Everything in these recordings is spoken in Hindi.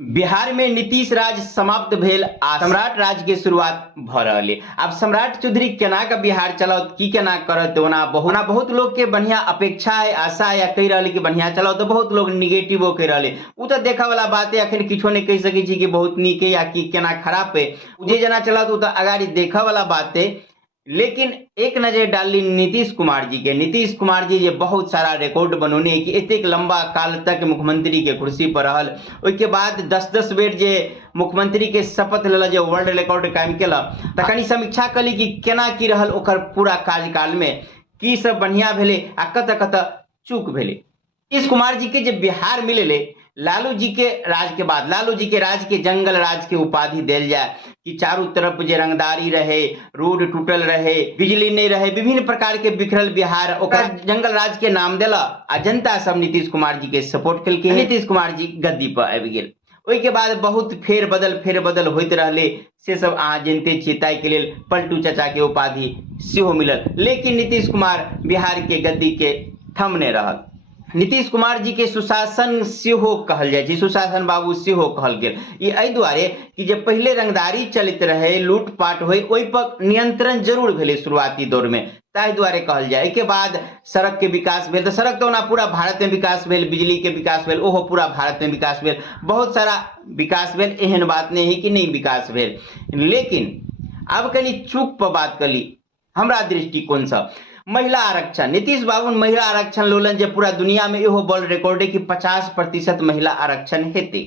बिहार में नीतीश राज समाप्त भेल आ सम्राट राज के शुरुआत भ रही। अब सम्राट चौधरी केना का बिहार चलाओ की केना करत ओना बहुत लोग के बढ़िया अपेक्षा है, आशा है या कह रही कि बढ़िया चलाओ, तो बहुत लोग निगेटिव कह रहे। वो तो देखा वाला बात है, अखन किछो नहीं कह सकै छी कि बहुत नीक है या कि केना खराब है। जे जना चलाओ तो अगाड़ी देखा वाला बात है। लेकिन एक नजर डाली नीतीश कुमार जी के। नीतीश कुमार जी जे बहुत सारा रिकॉर्ड बनौने कि एतेक लंबा काल तक मुख्यमंत्री के कुर्सी पर रहल, उसके बाद 10-10 बेर जे मुख्यमंत्री के शपथ लेला, जे वर्ल्ड रिकॉर्ड कायम केला, त कनी समीक्षा कली कि केना की रहल ओकर पूरा कार्यकाल में, की सब बढ़िया भेले आ कत कत चूक भेले। नीतीश कुमार जी के जे बिहार मिले लालू जी के राज के बाद, लालू जी के राज के जंगल राज के उपाधि दिल जाए कि चारों तरफ जे रंगदारी रहे, रोड टूटल रहे, बिजली नहीं रहे, विभिन्न प्रकार के बिखरल बिहार, ओकर जंगल राज के नाम देला आ जनता सब नीतीश कुमार जी के सपोर्ट कल के नीतीश कुमार जी गद्दी पर आबि गेल। ओइके बाद बहुत फेर बदल होइत रहले, से सब अहाँ जनते छियै। ताहि के लेल पलटू चाचा के उपाधि सेहो मिलल, लेकिन नीतीश कुमार बिहार के गद्दी के थमने रहल। नीतीश कुमार जी के सुशासन सेहो कहल जाय छै, सुशासन बाबू सेहो कहल गेल। ई एहि दुआरे कि जे पहले रंगदारी चलित रहे, लूटपाट होय, ओहि पर नियंत्रण जरूर भेले शुरुआती दौर में, ताहि दुआरे कहल जाय। के बाद सड़क के विकास भेल, तो सड़क तो ओना पूरा भारत में विकास भेल, बिजली के विकास भेल, ओहो पूरा भारत में विकास भेल, बहुत सारा विकास भेल, एहन बात नहीं है कि नहीं विकास भेल। लेकिन अब कनी चूक पर बात कली हमरा दृष्टिकोण से। महिला आरक्षण, नीतीश बाबू महिला आरक्षण लोलन, जे पूरा दुनिया में इहो वर्ल्ड रिकॉर्ड है कि 50% महिला आरक्षण हेते।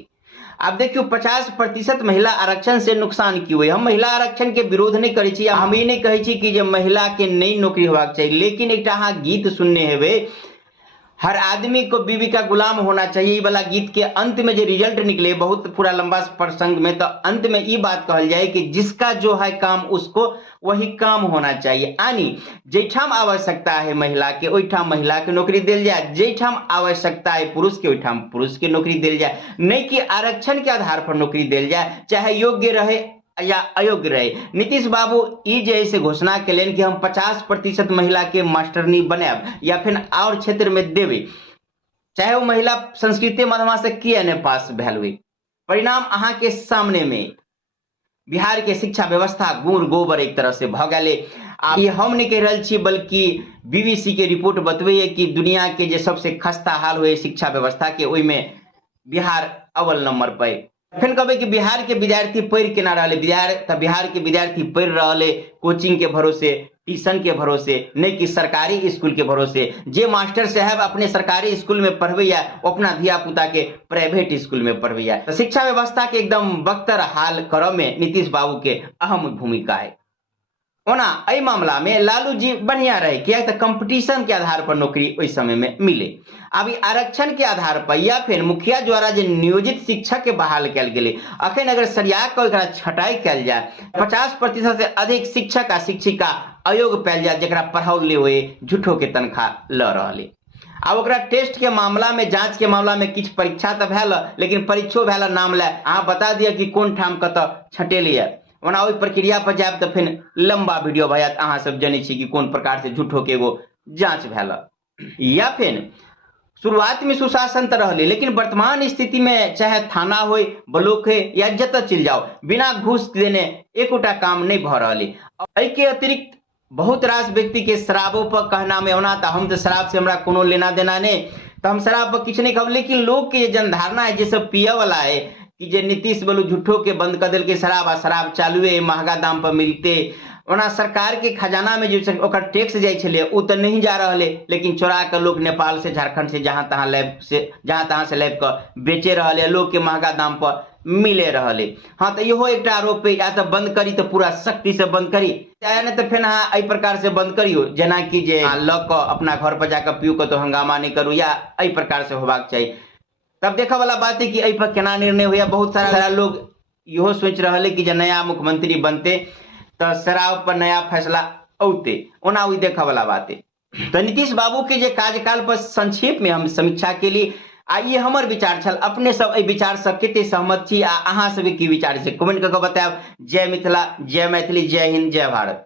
अब देखियो 50% महिला आरक्षण से नुकसान की हुई। हम महिला आरक्षण के विरोध नहीं करे छी, हम ये नहीं कहे छी कि जे महिला के नई नौकरी होबाक चाहिए, लेकिन एक गीत सुनने हेबे, हर आदमी को बीवी का गुलाम होना चाहिए। वाला गीत के अंत में जो रिजल्ट निकले, बहुत पूरा लंबा प्रसंग में, तो अंत में ये बात कहल जाए कि जिसका जो है काम उसको वही काम होना चाहिए। यानी जेठाम आवश्यकता है महिला के, ओइठाम महिला के नौकरी दिल जाए, जेठाम आवश्यकता है पुरुष के, ओइठाम पुरुष के नौकरी दिल जाए, नहीं कि आरक्षण के आधार पर नौकरी दिल जाए, चाहे योग्य रहे या अयोग्य रहे। नीतीश बाबू ई जैसे घोषणा के कि हम 50% महिला के मास्टरनी बनाब या फिर और क्षेत्र में देवे, चाहे वो महिला संस्कृति मध्यमा से किए ने पास भेल हुई। परिणाम अहाँ के सामने में बिहार के शिक्षा व्यवस्था गुण गोबर एक तरह से भ गए। ये हम नहीं कह रहे छी, बल्कि BBC के रिपोर्ट बतबे कि दुनिया के जे सबसे खस्ता हाल हुए शिक्षा व्यवस्था के, ओई में बिहार अव्वल नंबर पर। फिर कहबे कि बिहार के विद्यार्थी पढ़ केना रहे, बिहार के विद्यार्थी पढ़ रहे कोचिंग के भरोसे, ट्यूशन के भरोसे, नहीं कि सरकारी स्कूल के भरोसे। जे मास्टर साहब अपने सरकारी स्कूल में पढ़वैया, अपना धिया पुता के प्राइवेट स्कूल में पढ़वैया। तो शिक्षा व्यवस्था के एकदम बख्तर हाल करऽ में नीतीश बाबू के अहम भूमिका है। ओना एहि मामला में लालू जी बढ़िया रहे, क्या तो कंपटीशन के आधार पर नौकरी उस समय में मिले। अभी आरक्षण के आधार पर या फिर मुखिया द्वारा जो नियोजित शिक्षक के बहाल कल गए, अखन अगर सरिया के छटाई कल जाए, 50% से अधिक शिक्षक आ शिक्षिका अयोग्य पायल जाए, जरा पढ़ौले हुए झूठो के तनख्वाह ल रहे। अब ओकरा टेस्ट के मामला में, जांच के मामला में किछ परीक्षा तो भेल, लेकिन परीक्षो भेल नाम ले अहाँ बता दिया कि कौन ठाम कत छटेलिए। ओना ओहि प्रक्रिया पर जाए तो फिर लंबा वीडियो भैया, अहाँ सब जाने छी कि कौन प्रकार से झूठो के एगो जांच भेल। या फिर शुरुआत में सुशासन तो रहे, लेकिन वर्तमान स्थिति में चाहे थाना हो, ब्लॉक है या जत चल जाओ, बिना घूस देने एकोटा काम नहीं भ रहे। के अतिरिक्त बहुत रास व्यक्ति के शराबों पर कहना में होना, तो हम तो शराब से हमरा कोनो लेना देना नहीं, तो हम शराब पर किछ नहीं कहब। लेकिन लोग के जनधारणा है, जे सब पिए वाला है कि जे नीतीश बोलू झूठो के बंद कर दिल के शराब चालू है, महंगा दाम पर मिलते। ओना सरकार के खजाना में जो ओकर टैक्स जाय छले वो तो नहीं जा रहे, लेकिन चोरा के लोग नेपाल से, झारखंड से, जहां तहां से लैब के बेचे रहे, लोग के महंगा दाम पर मिले रहे। हाँ, तो इहो एक आरोप है, या तो बंद करी तो पूरा सख्ती से बंद करी, चाहे नहीं तो फिर हाँ एहि प्रकार से बंद करियो, जना कि जे ल के अपना घर पर जाकर पियो के तो हंगामा नहीं करू, या एहि प्रकार से होबाक चाहिए। तब देखा वाला बात है कि एहि पर केना निर्णय हुआ। बहुत सारा लोग इहो सोच रहे कि जे नया मुख्यमंत्री बनते तो शराब पर नया फैसला औते, ओना वही देखा वाला बात है। तो नीतीश बाबू के जे कार्यकाल पर संक्षेप में हम समीक्षा के लिए आइए हमर विचार छल। अपने सब एहि विचार से कते सहमत छी आ अहाँ सब की विचार से कमेंट करके बताएब। जय मिथिला, जय मैथिली, जय हिंद, जय भारत।